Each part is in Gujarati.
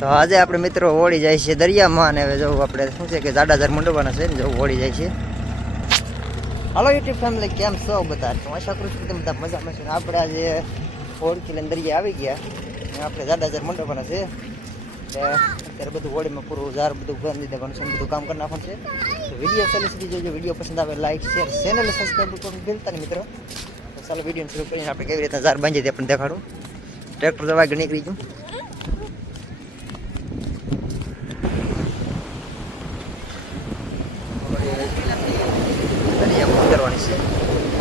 તો આજે આપણે મિત્રો ઓળી જાય છે દરિયામાં અને હવે જવું આપણે શું છે કે જાડાધાર મંડપવાના છે ને જવું ઓળી જાય છે. હાલો યુટ્યુબ ફેમિલી કેમ છો બધા? તો આશા કરું છું કે બધા મજામાં છે આપણે આજે હોળથી લઈને દરિયા આવી ગયા આપણે જાડાધાર મંડપવાના છે. એટલે અત્યારે બધું હોળીમાં પૂરું ઝાર બધું બાંધી દેવાનું છે બધું કામ કરી નાખવાનું છે. વીડિયો ચાલી સુધી જોજો વીડિયો પસંદ આવે લાઈક શેર ચેનલ સબસ્ક્રાઈબ કરવાનું ભૂલતા નહીં મિત્રો. ચાલો વીડિયો શરૂ કરીને આપણે કેવી રીતના ઝાર બાંધી દે પણ દેખાડું. ટ્રેક્ટર જવા આગળ નીકળી ગયું. દરિયા કરવાની છે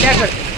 ક્યાં કર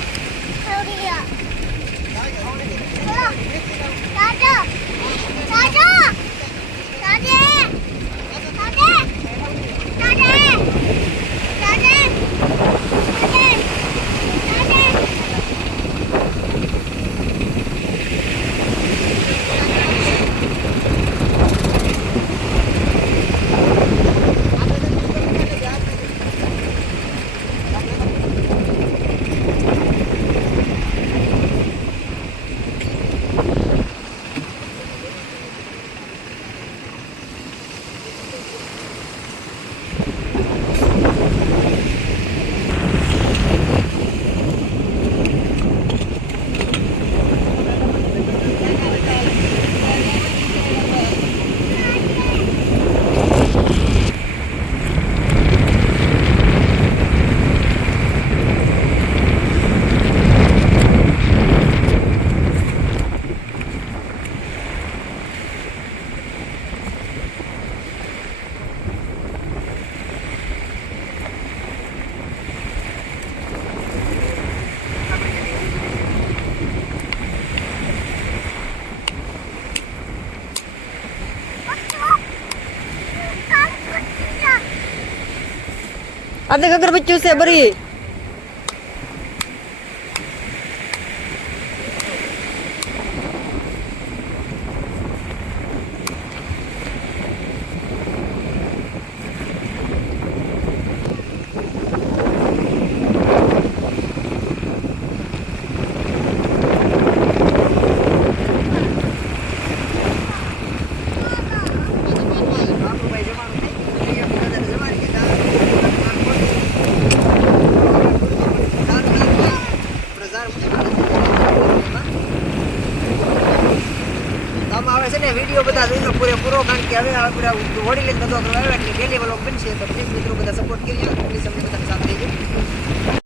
આને અગરબત્તી છે બરી વીડિયો બધા જોઈ લો પૂરેપૂરો, કારણ કે હવે આપણે વડી લઈને બધો આવ્યા એટલે ડેલી વ્લોગ બનશે. તો મિત્રો, બધા સપોર્ટ કરી પ્લીઝ અમને બધા સાથે